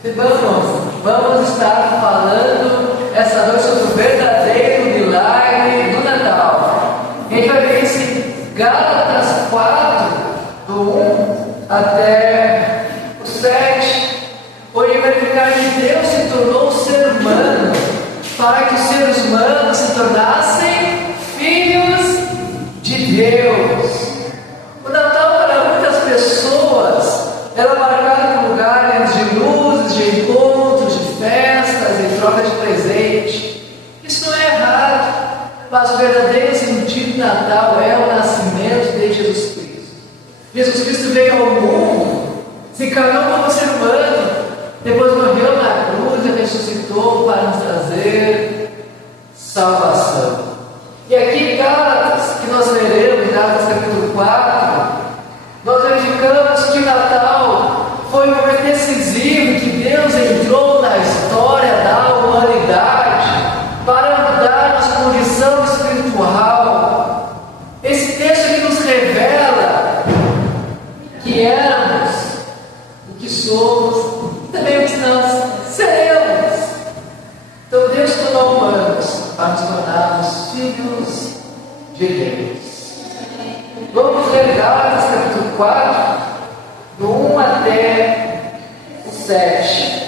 Vamos estar falando essa noite sobre o verdadeiro milagre do Natal. A gente vai ver isso em Gálatas 4, do 1 até o 7, onde vai verificar que Deus se tornou ser humano para que os seres humanos se tornassem filhos de Deus. O Natal, para muitas pessoas, era marcado por lugares de luzes, de encontros, de festas, de troca de presente. Isso não é errado, mas o verdadeiro sentido do Natal é o nascimento de Jesus Cristo. Jesus Cristo veio ao mundo, se encarnou como ser humano, depois morreu na cruz e ressuscitou para nos trazer salvação. E aqui em Gálatas, que nós leremos, em Gálatas capítulo 4, nós verificamos que o Natal foi um momento decisivo em que Deus entrou na história da humanidade para mudar nossa condição espiritual. Esse texto aqui nos revela que éramos o que somos e também o que nós seremos. Então Deus tornou humanos para nos tornarmos filhos de Deus. Vamos ler Gálatas capítulo 4, do 1 até o 7.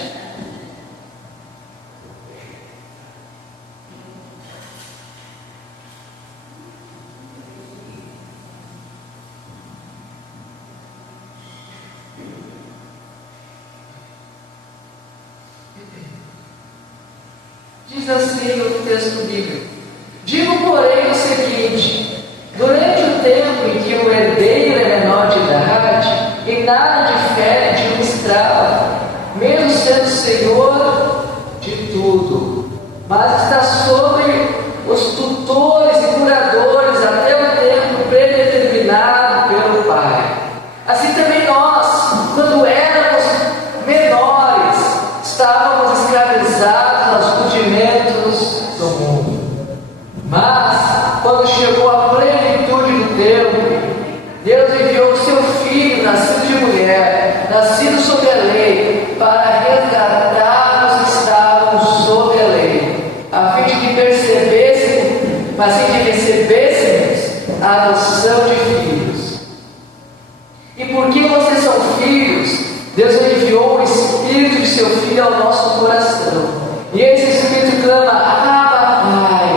Diz assim o texto bíblico: digo, porém, o seguinte: durante o tempo em que o herdeiro é menor de idade, e nada difere de um escravo, mesmo sendo senhor de tudo, mas está sobre os tutores e curadores até o tempo predeterminado pelo Pai. Assim também nós, quando éramos menores, estávamos escravizados aos rudimentos do mundo. Mas, quando chegou a plenitude do tempo, Deus enviou o seu Filho, nascido de mulher, nascido sob a lei, para resgatar os que estavam sob a lei, a fim de que recebêssemos a adoção de filhos. E porque vocês são filhos, Deus enviou o Espírito de seu Filho ao nosso coração. E esse Espírito clama: Abba, Pai.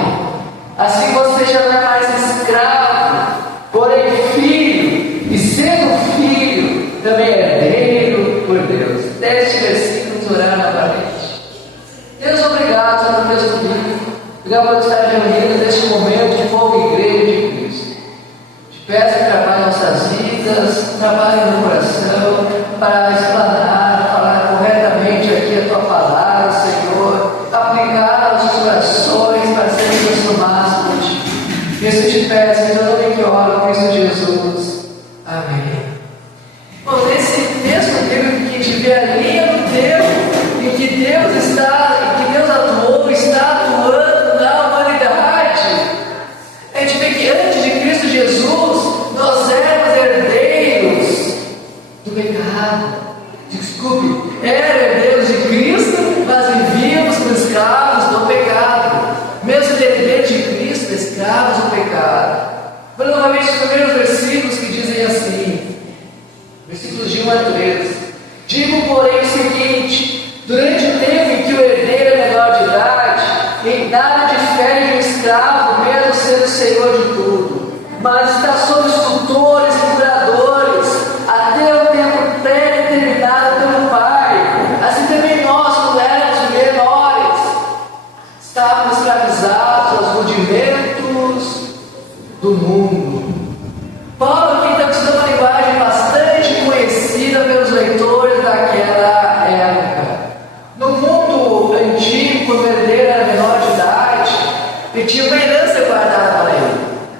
Assim você já não é mais escravo, porém filho, e sendo filho, também herdeiro por Deus. Deste versículo nos orar novamente. Deus, obrigado pelo texto bíblico. Obrigado por estar reunidos neste momento de povo igreja de Cristo. Te peço que trabalhe em nossas vidas, trabalhe no coração, para explanar, falar corretamente aqui a tua palavra, Senhor, aplicar aos nossos corações para serem transformados por ti. Isso te peço, em teu nome que oro, em Cristo Jesus. Amém. Bom, nesse texto bíblico que a gente vê a linha do tempo em que Deus está, em que Deus atuou, está atuando na humanidade, a gente vê que antes de Cristo Jesus, nós éramos herdeiros do pecado. Desculpe, herdeiros de Cristo, mas vivíamos como escravos do pecado. Mesmo herdeiros de Cristo, escravos do pecado. Vou novamente os primeiros versículos que dizem assim, versículos de 1 a 13. Digo, porém, o seguinte: durante o tempo em que o herdeiro é menor de idade, em nada difere de um escravo, mesmo sendo senhor de tudo, mas está sob os tutores e curadores, até o tempo pré-determinado pelo Pai. Assim também nós, quando éramos menores, estávamos escravizados aos rudimentos do mundo. Paulo aqui está usando uma linguagem bastante conhecida pelos leitores daquela época. No mundo antigo, quando o herdeiro era menor de idade, ele tinha uma herança guardada para ele,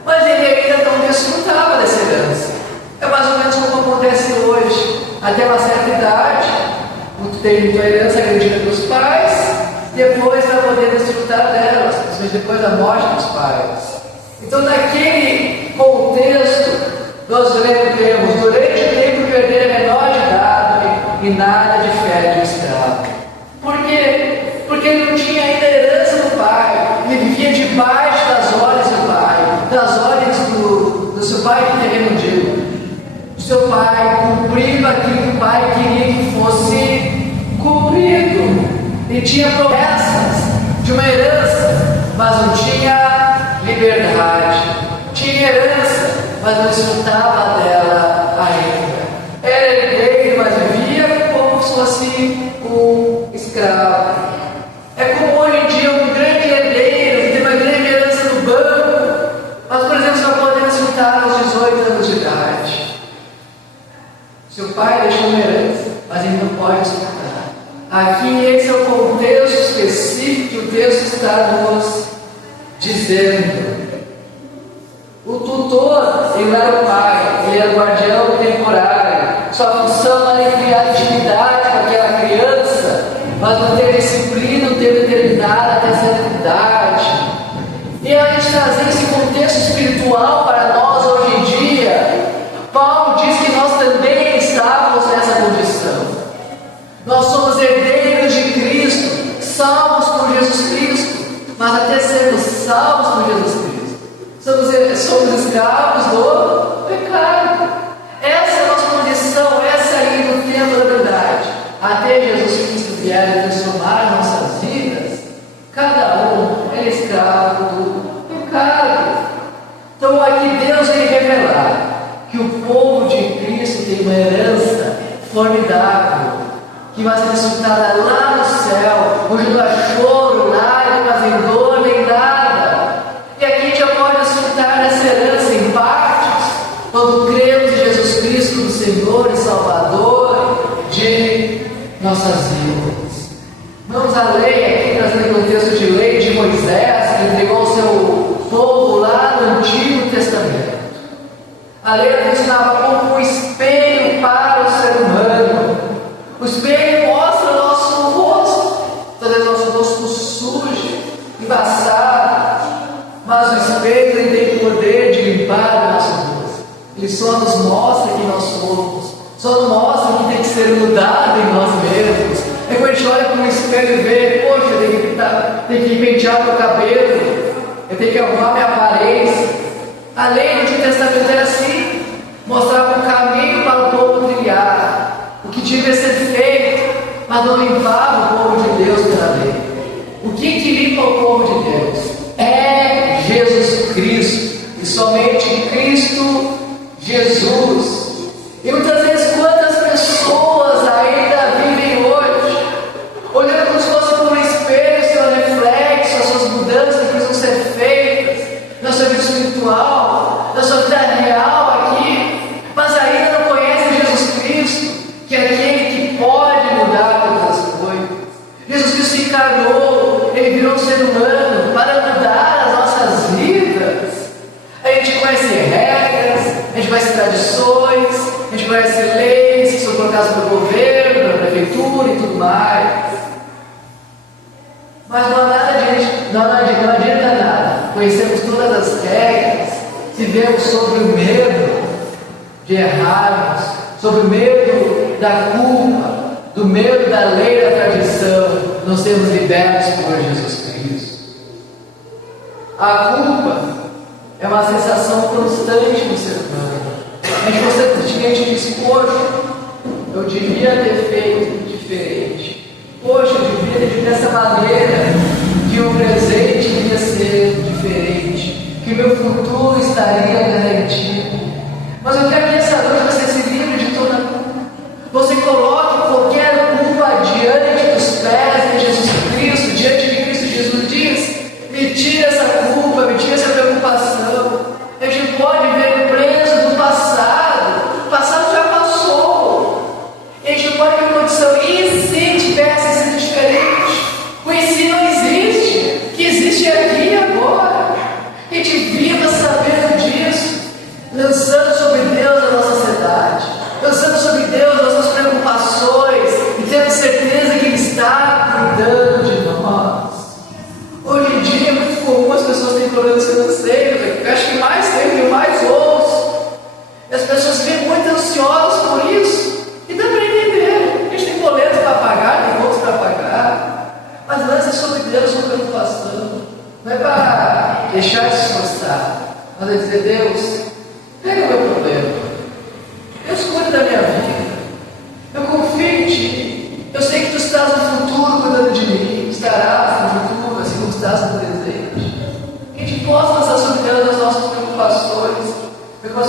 mas ele ainda não desfrutava dessa herança. É mais ou menos como acontece hoje. Até uma certa idade, tem a herança agredida pelos pais, depois vai poder desfrutar delas, principalmente depois da morte dos pais. Então, naquele contexto, nós vemos durante o tempo que o herdeiro é menor de idade e nada difere do escravo. pai queria que fosse cumprido. E tinha promessas de uma herança, mas não tinha liberdade. Tinha herança, mas não desfrutava dela ainda. Era herdeiro, mas vivia como se fosse um escravo. É como hoje em dia um grande herdeiro que tem uma grande herança no banco, mas, por exemplo, só pode desfrutar aos 18 anos de idade. Seu pai deixou uma herança, mas ele não pode desfrutar. Aqui esse é o contexto específico que o texto está nos dizendo. O tutor, ele não era o pai, ele era o guardião temporário. Sua função não era criar intimidade com aquela criança, mas manter disciplina o tempo determinado até certa idade. E a gente trazer esse contexto espiritual para nós hoje em dia, Paulo diz que nós também estávamos nessa condição. Nós somos herdeiros de Cristo, salvos por Jesus Cristo, mas até sermos salvos por Jesus Cristo, somos escravos do pecado. Essa é a nossa condição, essa aí no tempo da verdade. Até Jesus Cristo vier e transformar nossas vidas, cada um é escravo do pecado. Então aqui Deus vai revelar que o povo de Cristo tem uma herança formidável, que vai ser desfrutada lá no céu, onde não há choro, lágrimas, nem dor, nem nada. E aqui a gente já pode desfrutar dessa herança em partes, quando cremos em Jesus Cristo como Senhor e Salvador de nossas vidas. Vamos à lei, aqui trazendo o texto de lei de Moisés, que entregou ao seu povo lá no Antigo Testamento. A lei funcionava como um espelho para o ser humano. O espelho mostra o nosso rosto, talvez nosso rosto sujo, embaçado, mas o espelho ele tem o poder de limpar o nosso rosto. Ele só nos mostra quem nós somos, só nos mostra o que tem que ser mudado em nós mesmos. É quando a gente olha para o espelho e vê, poxa, eu tenho que pentear meu cabelo, eu tenho que arrumar minha aparência. A lei do Antigo Testamento era assim, mostrava um caminho para o povo trilhar, o que tinha que ser feito, mas não limpava o povo de Deus pela lei. O que limpa o povo de Deus? É Jesus Cristo, e somente Cristo Jesus. E muitas vezes quantas pessoas ainda vivem hoje, olhando como se fosse por um espelho, seu reflexo, as suas mudanças que precisam ser feitas na sua vida espiritual, na sua vida real aqui, mas ainda não conhecem Jesus Cristo, que é aquele que pode mudar todas as coisas. Jesus Cristo se encarnou, ele virou um ser humano para mudar as nossas vidas. A gente conhece regras, a gente conhece tradições, a gente conhece leis que são colocadas pelo governo, pela prefeitura e tudo mais. Mas não adianta nada. Conhecemos todas as regras, se vemos sobre o medo de errarmos, sobre o medo da culpa, do medo da lei da tradição, nós sermos libertos por Jesus Cristo. A culpa é uma sensação constante no ser humano. A gente constantemente diz, poxa, eu devia ter feito diferente. Poxa, eu devia ter feito dessa maneira, que o presente iria ser diferente, que o meu futuro estaria garantido. Mas eu quero que essa noite você se livre de toda a culpa. Você coloque qualquer culpa diante dos pés de Jesus Cristo, diante de Cristo. Jesus diz, me tira essa culpa, me tira essa preocupação. A gente pode ver preso do passado. O passado já passou. A gente não pode ver condição. E se tivesse sido diferente? O ensino não existe. O que existe aqui e agora. A gente viva sabendo disso, lançando sobre Deus a nossa ansiedade, lançando sobre Deus as nossas preocupações e tendo certeza que Ele está cuidando de nós. Hoje em dia é muito comum as pessoas terem problemas financeiros. Eu acho que mais tem, eu mais ouço. E as pessoas ficam muito ansiosas por isso. E dá para entender. A gente tem boletos para pagar, tem contas para pagar. Mas lança sobre Deus a sua preocupação. Não é para deixar de se esforçar, mas é dizer, Deus, pega o meu problema. Deus cuida da minha vida. Eu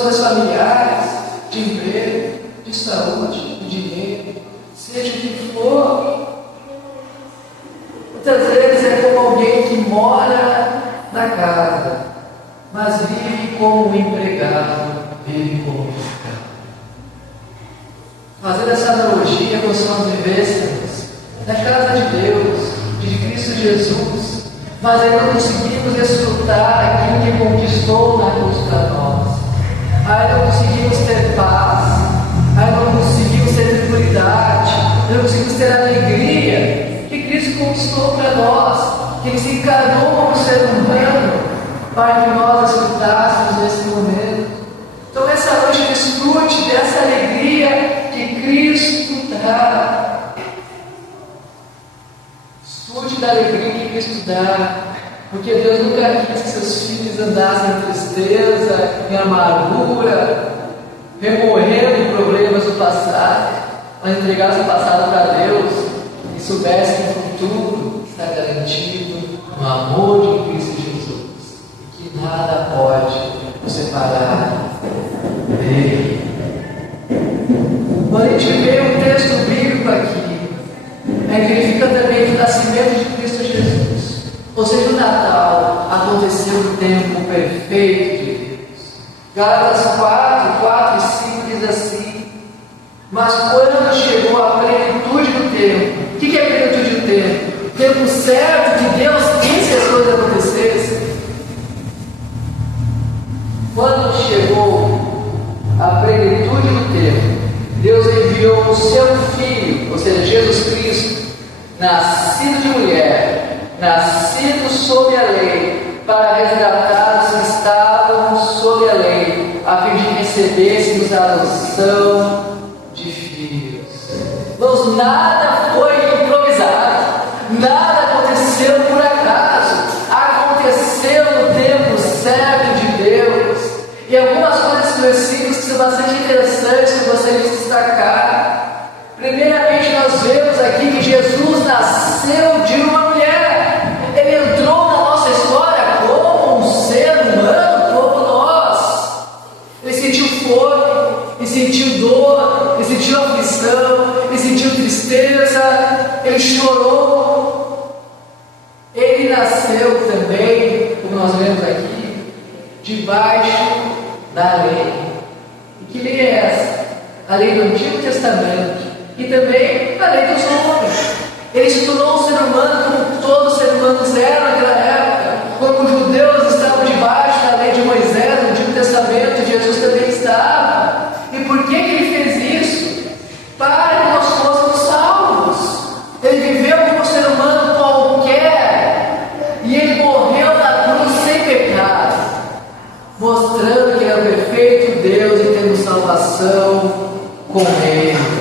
situações familiares, de emprego, de saúde, de dinheiro, seja o que for. Muitas vezes é como alguém que mora na casa, mas vive como um empregado, vive como um escravo. Fazendo essa analogia, nós vamos vivêssemos na casa de Deus, de Cristo Jesus, mas ainda conseguimos desfrutar aquilo que conquistou na cruz para nós. Ainda conseguimos ter paz, ainda conseguimos ter tranquilidade, ainda conseguimos ter alegria que Cristo conquistou para nós, que Ele se encarnou como ser humano para que nós desfrutássemos desse momento. Então, essa noite, desfrute dessa alegria que Cristo dá. Desfrute da alegria que Cristo dá, porque Deus nunca quis que seus filhos andassem em tristeza, em amargura, remoendo problemas do passado, mas entregassem o passado para Deus e soubessem que o futuro está garantido no amor de Cristo Jesus e que nada pode nos separar dele. Quando a gente vê um texto bíblico aqui, verifica também que o nascimento de Cristo Jesus, ou seja, o Natal, aconteceu no tempo perfeito de Deus. Gálatas 4 e 5 diz assim: mas quando chegou a plenitude do tempo, o que é a plenitude do tempo? O tempo certo que Deus quis que as coisas acontecessem. Quando chegou a plenitude do tempo, Deus enviou o seu Filho, ou seja, Jesus Cristo, nascido de mulher, nascido sob a lei, para resgatar os que estavam sob a lei, a fim de recebêssemos a adoção de filhos. Irmãos, nada foi improvisado, nada aconteceu por acaso, aconteceu no tempo certo de Deus. E algumas coisas desses versículos que são bastante interessantes que eu gostaria de destacar. Primeiramente, nós vemos aqui que Jesus nasceu de uma mulher. Ele entrou na nossa história como um ser humano, como nós. Ele sentiu fome, ele sentiu dor, ele sentiu aflição, ele sentiu tristeza, ele chorou. Ele nasceu também, como nós vemos aqui, debaixo da lei. E que lei é essa? A lei do Antigo Testamento e também a lei dos homens. Ele se tornou um ser humano como todos os seres humanos eram naquela época. Como os judeus estavam debaixo da lei de Moisés, no Antigo Testamento, Jesus também estava. E por que ele fez isso? Para que nós fôssemos salvos. Ele viveu como um ser humano qualquer e ele morreu na cruz sem pecado, mostrando que era o perfeito Deus e tendo salvação com Ele.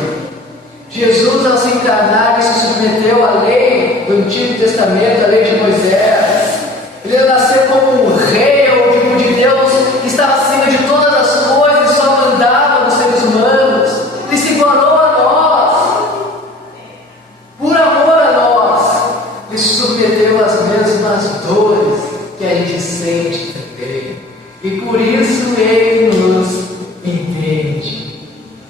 Jesus, ao se encarnar, ele se submeteu à lei do Antigo Testamento, à lei de Moisés. Ele nasceu como um rei, ou tipo de Deus que estava acima de todas as coisas e só mandava nos seres humanos. Ele se igualou a nós, por amor a nós. Ele se submeteu às mesmas dores que a gente sente também. E por isso Ele nos entende.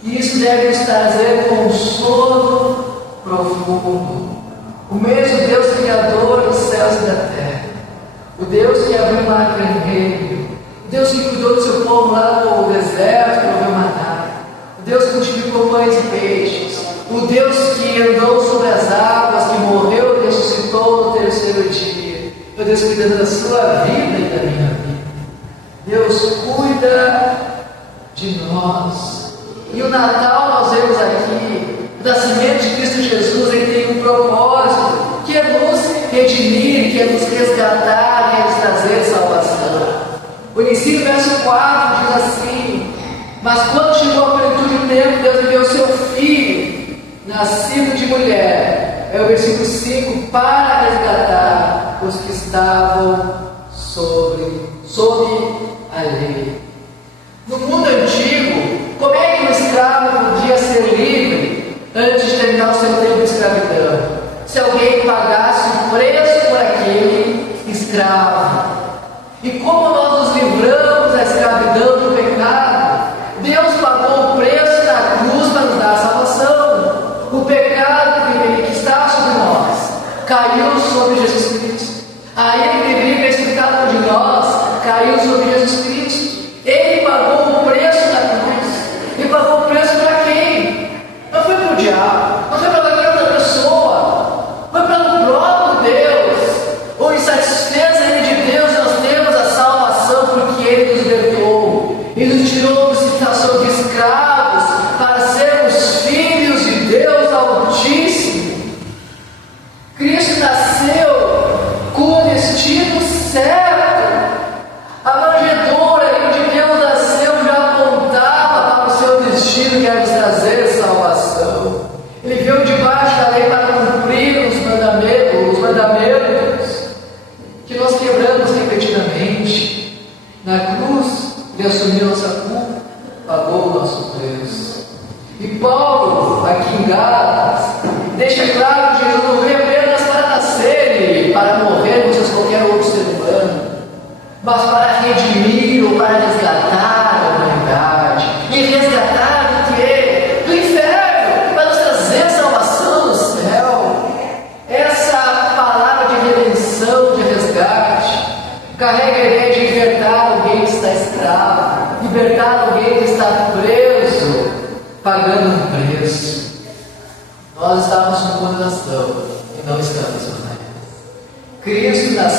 E isso deve nos trazer consolo profundo. O mesmo Deus Criador dos céus e da terra, o Deus que abriu o mar vermelho, o Deus que cuidou do seu povo lá no deserto, proveu maná, o Deus que multiplicou pães e peixes, o Deus que andou sobre as águas, que morreu e ressuscitou no terceiro dia, o Deus cuidando da sua vida e da minha vida. Deus cuida de nós. E o Natal nós vemos aqui, o nascimento de Cristo Jesus, ele tem um propósito, que é nos redimir, que é nos resgatar, que é nos trazer salvação. O início do verso 4 diz assim: mas quando chegou a plenitude do tempo, Deus enviou o seu Filho, nascido de mulher. É o versículo 5, para resgatar os que estavam sob a lei. No mundo antigo, como é que um escravo podia ser livre antes de terminar o seu tempo de escravidão? Se alguém pagasse o preço por aquele escravo. E como nós nos livramos da escravidão do pecado?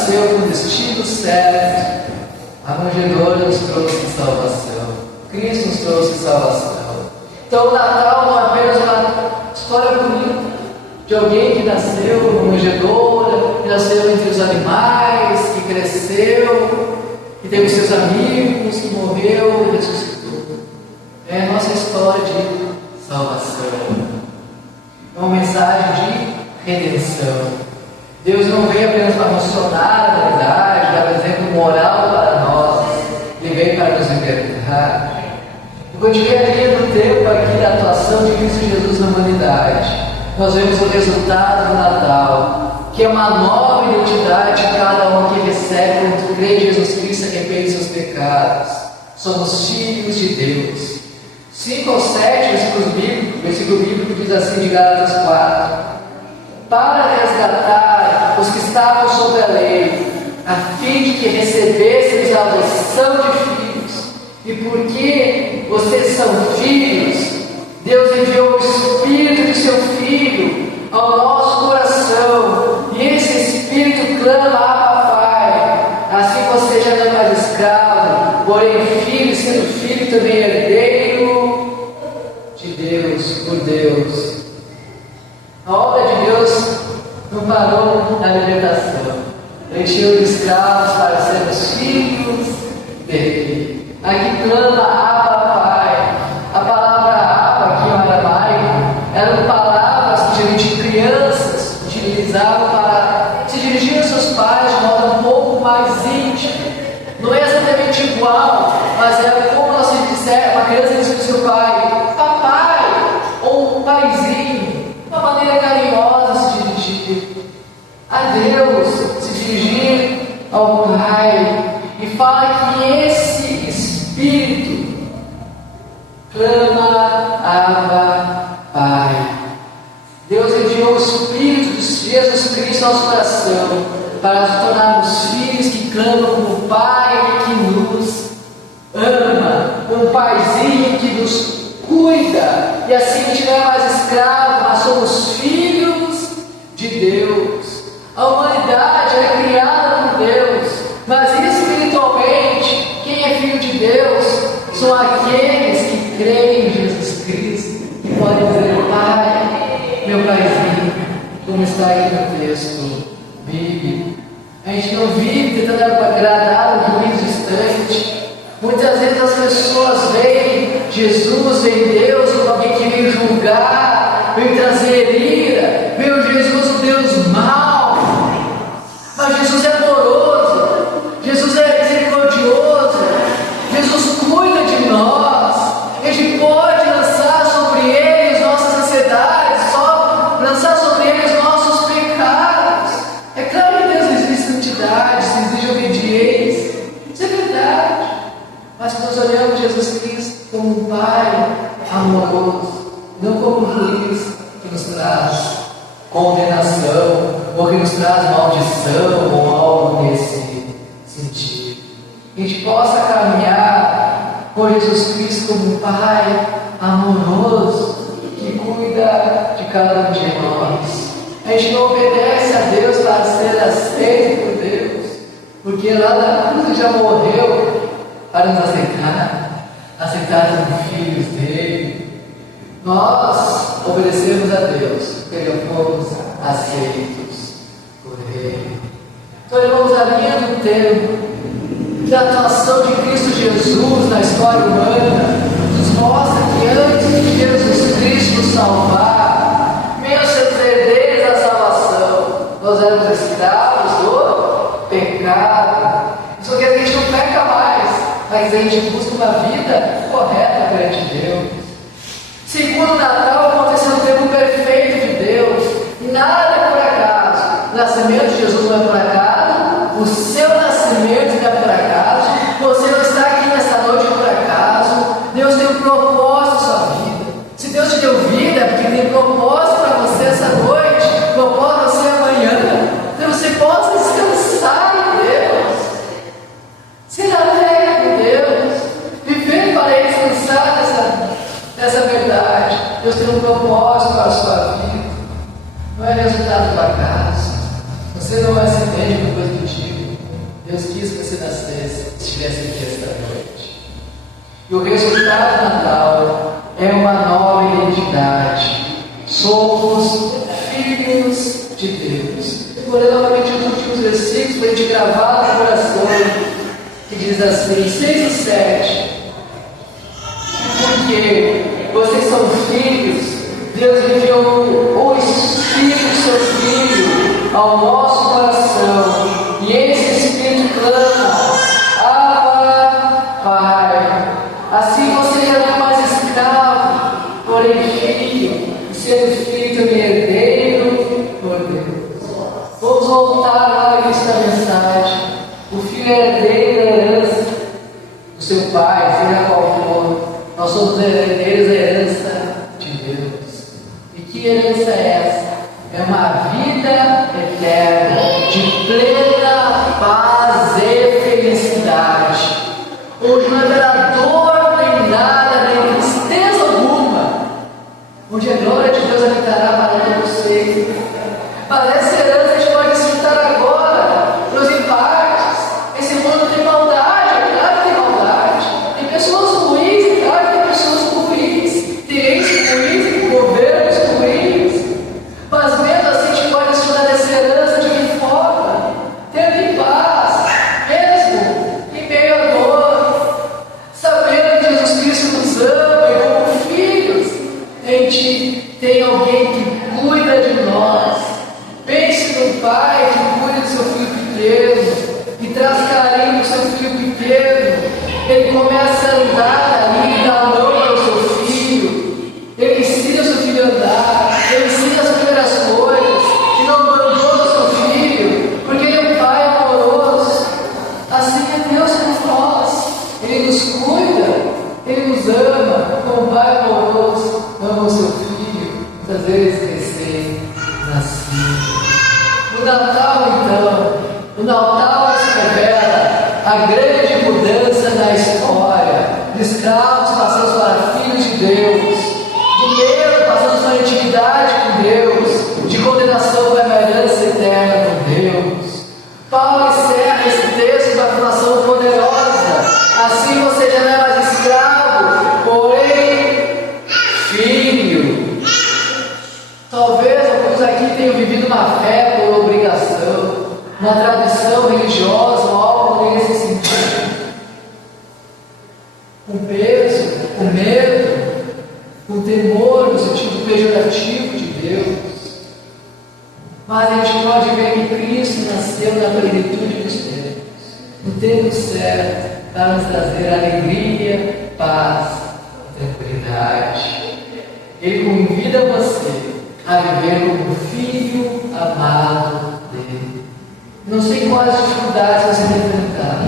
nasceu com o destino certo. A manjedoura nos trouxe salvação. Cristo nos trouxe salvação. Então o Natal não é apenas uma história bonita de alguém que nasceu numa manjedoura, que nasceu entre os animais, que cresceu, que teve seus amigos, que morreu e ressuscitou. É a nossa história de salvação. É uma mensagem de redenção. Deus não veio apenas para funcionar a verdade, dar um exemplo moral para nós, Ele veio para nos libertar. No dia a dia do tempo aqui da atuação de Cristo Jesus na humanidade, nós vemos o resultado do Natal, que é uma nova identidade de cada um que recebe quando crê em Jesus Cristo e arrepende seus pecados. Somos filhos de Deus. 5 ou 7 versículo bíblico diz assim de Gálatas 4: para resgatar os que estavam sob a lei, a fim de que recebêssemos a adoção de filhos. E porque vocês são filhos, Deus enviou o Espírito de seu Filho ao nosso coração, e esse Espírito clama: Abba, Pai. Assim você já não é mais escravo, porém filho, sendo filho também herdeiro de Deus, por Deus. A obra de Deus não parou na libertação. Ele tirou os escravos para sermos filhos dele. Aqui clama: Abba, Pai. A palavra Abba aqui no aramaico eram palavras que geralmente crianças utilizavam para se dirigir aos seus pais de modo um pouco mais íntimo. Não é exatamente igual, mas é como nós disser, uma criança diz para o seu pai: papai, ou paizinho, uma maneira carinhosa de se dirigir a Deus, se dirigir ao Pai. E fala que esse Espírito clama: Abba, Pai. Deus enviou o Espírito de Jesus Cristo ao nosso coração para nos tornarmos filhos que clamam como Pai que nos ama, um Paizinho que nos cuida, e assim a gente não é mais escravo, mas somos filhos de Deus. A humanidade é criada por Deus, mas espiritualmente, quem é filho de Deus são aqueles que creem em Jesus Cristo, que podem dizer: Pai, meu Paizinho, como está aqui no texto bíblico. A gente não vive tentando agradar um juiz distante. Muitas vezes as pessoas veem Jesus, veem Deus como alguém que veio julgar, veio trazer ira, veio Jesus, um Deus mau. Mas Jesus é amoroso, Jesus é misericordioso, Jesus cuida de nós. A gente pode lançar sobre Ele as nossas ansiedades, só lançar sobre Ele os nossos pecados. É claro que Deus exige santidade, exige obediência, isso é verdade. Mas nós olhamos Jesus Cristo como um Pai amoroso, não como um juiz que nos traz condenação, ou que nos traz maldição, ou algo nesse sentido. Que a gente possa caminhar com Jesus Cristo como um Pai amoroso, que cuida de cada um de nós. A gente não obedece a Deus para ser aceito por Deus, porque lá na cruz Ele já morreu para nos aceitar como filhos dele. Nós obedecemos a Deus, porque fomos aceitos por Ele. Então, irmãos, a linha do tempo, da atuação de Cristo Jesus na história humana, nos mostra que antes de Jesus Cristo nos salvar, mesmo sendo herdeiros da salvação, nós éramos escravos do pecado. Isso quer dizer que a gente não peca mais, mas a gente busca uma vida correta perante Deus. Segundo o Natal, aconteceu no tempo perfeito de Deus, e nada é por acaso. O nascimento de Jesus não é por acaso, o seu nascimento não é por acaso, você não está aqui nesta noite por acaso. Deus tem um propósito na sua vida. Se Deus te deu vida, é porque tem propósito para você essa noite, propósito para você amanhã. Então você possa descansar em Deus, ser alegre com Deus, viver para Ele, descansar nessa verdade. Deus tem um propósito para a sua vida, não é resultado do acaso. Você não é acidente por coisa do tipo. Deus quis que você nascesse, estivesse aqui esta noite. E o resultado do Natal é uma nova identidade. Somos filhos de Deus. Eu vou ler novamente os últimos versículos para a gente gravar no coração, que diz assim, 6 e 7. Porque vocês são filhos, Deus enviou o Espírito do seu Filho ao nosso coração, e esse Espírito clama, Abba, Pai. Assim você já não é mais escravo, porém filho, e sendo filho também herdeiro por Deus. Vamos voltar lá ao início da mensagem. O filho é herdeiro da herança do seu pai, seja qual for. Nós somos herdeiros da herança de Deus. E que herança é essa? É uma vida eterna, de plena paz e felicidade. Onde não haverá dor nem nada, nem tristeza alguma. Onde a glória de Deus habitará para você. Mas essa herança a gente pode desfrutar agora, nos empartes. Esse mundo tem maldade, é claro que tem maldade. Tem pessoas ruins, é claro que tem pessoas ruins. Tem reis ruins, governos ruins. Mas mesmo assim a gente pode desfrutar dessa herança de que forma? Tendo em paz, mesmo em meio à dor, sabendo que Jesus Cristo nos ama e como filhos, a gente tem alguém que cuida de nós. Pense no pai que cuida do seu filho pequeno, que traz carinho do seu filho pequeno. Ele começa a andar ali e dá a mão para o seu filho. Ele ensina o seu filho a andar, ele ensina as primeiras coisas, e não abandona o seu filho, porque ele é um pai amoroso. Assim é Deus com nós. Ele nos cuida, ele nos ama, como um pai amoroso ama o seu filho, muitas vezes recém-nascido. O Natal, então, o Natal nos revela a grande mudança na história. De escravos passamos para filhos de Deus, de medo passamos para a intimidade com Deus, de condenação para uma herança eterna com Deus. Paulo encerra esse texto com a afirmação poderosa: assim você já não é mais escravo, porém filho. Talvez alguns aqui tenham vivido uma fé por obrigação, uma tradição religiosa ou algo nesse sentido. Com peso, com medo, com temor no sentido pejorativo de Deus. Mas a gente pode ver que Cristo nasceu na plenitude dos tempos, no tempo certo, para nos trazer alegria, paz e tranquilidade. Ele convida você a viver como filho amado dele. Não sei quais dificuldades você tem enfrentado,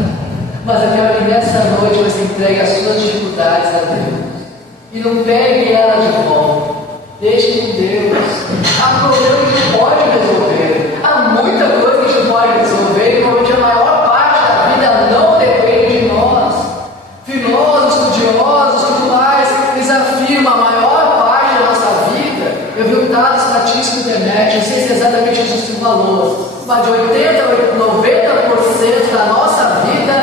mas eu quero que nessa noite você entregue as suas dificuldades a Deus e não pegue ela de volta. Deixe com Deus. Há problemas que a gente pode resolver, há muita coisa que a gente pode resolver, e provavelmente a maior parte da vida não depende de nós. Filósofos, estudiosos, tudo mais, eles afirmam a maior parte da nossa vida. Eu vi um dado estatístico na internet, não sei se é exatamente o valor, mas de 80% a 90% da nossa vida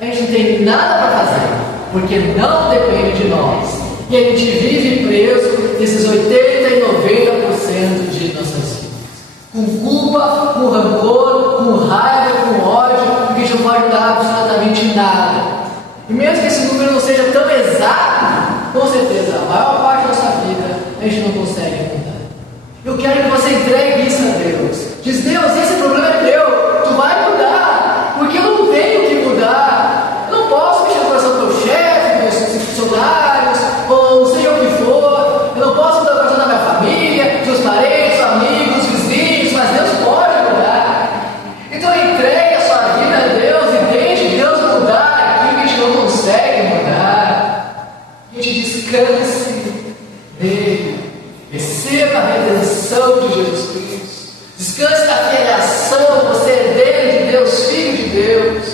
a gente não tem nada para fazer, porque não depende de nós. E a gente vive preso nesses 80% e 90% de nossas vidas, com culpa, com rancor, com raiva, com ódio, porque a gente não pode dar absolutamente nada. E mesmo que esse número não seja tão exato, com certeza, a maior parte da nossa vida a gente não consegue mudar. Eu quero que você entregue isso a Deus. Diz: Deus, esse problema é teu, tu vai mudar, porque eu não tenho que mudar. Eu não posso mexer no coração do meu chefe, dos meus funcionários, ou seja o que for. Eu não posso mudar o coração da minha família, dos meus parentes, amigos, vizinhos, mas Deus pode mudar. Então entregue a sua vida a Deus e deixe Deus mudar aquilo que a gente não consegue mudar. A gente descanse nele. Receba a redenção de Jesus Cristo. Descanse da filiação, você é herdeiro de Deus, filho de Deus.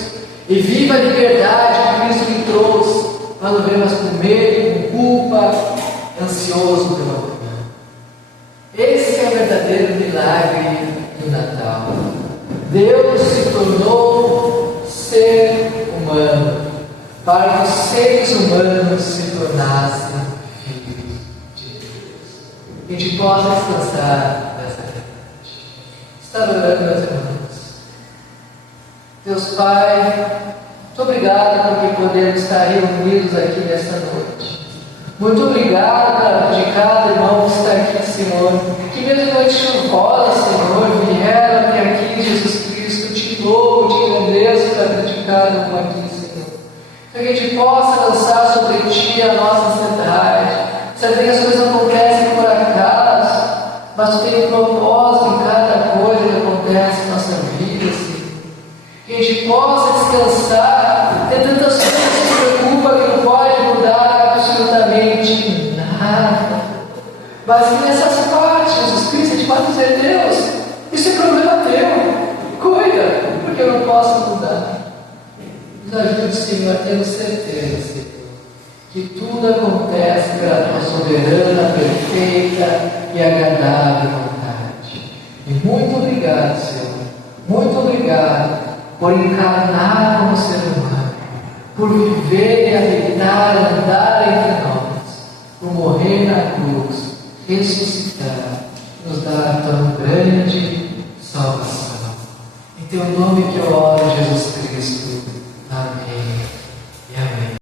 E viva a liberdade que Cristo lhe trouxe. Para não viver mais com medo, com culpa, ansioso pelo amanhã. Esse é o verdadeiro milagre do Natal. Deus se tornou para que os seres humanos se tornassem filhos de Deus. Que a gente possa descansar nessa verdade. Está orando, meus irmãos. Deus Pai, muito obrigado porque podemos estar reunidos aqui nesta noite. Muito obrigado de cada irmão que está aqui, Senhor. Que mesmo noite chuvosa, Senhor, vieram até aqui, Jesus Cristo, te louvo, te agradeço para predicar um aqui, Senhor. Que a gente possa lançar sobre ti a nossa ansiedade. Sabe que as coisas não acontecem por acaso, mas tu tem um propósito em cada coisa que acontece em nossa vida, Senhor. Que a gente possa descansar. Tem tantas coisas que se preocupa que não pode mudar absolutamente nada. Mas que nessas partes, Jesus Cristo, a gente pode dizer: Deus, isso é problema teu. Cuida, porque eu não posso mudar. Nos ajude, Senhor, temos certeza, Senhor, que tudo acontece pela tua soberana, perfeita e agradável vontade. E muito obrigado, Senhor. Muito obrigado por encarnar como ser humano, por viver e habitar, andar entre nós, por morrer na cruz, ressuscitar, nos dar tão grande salvação. Em teu nome que eu oro, Jesus Cristo. Amém.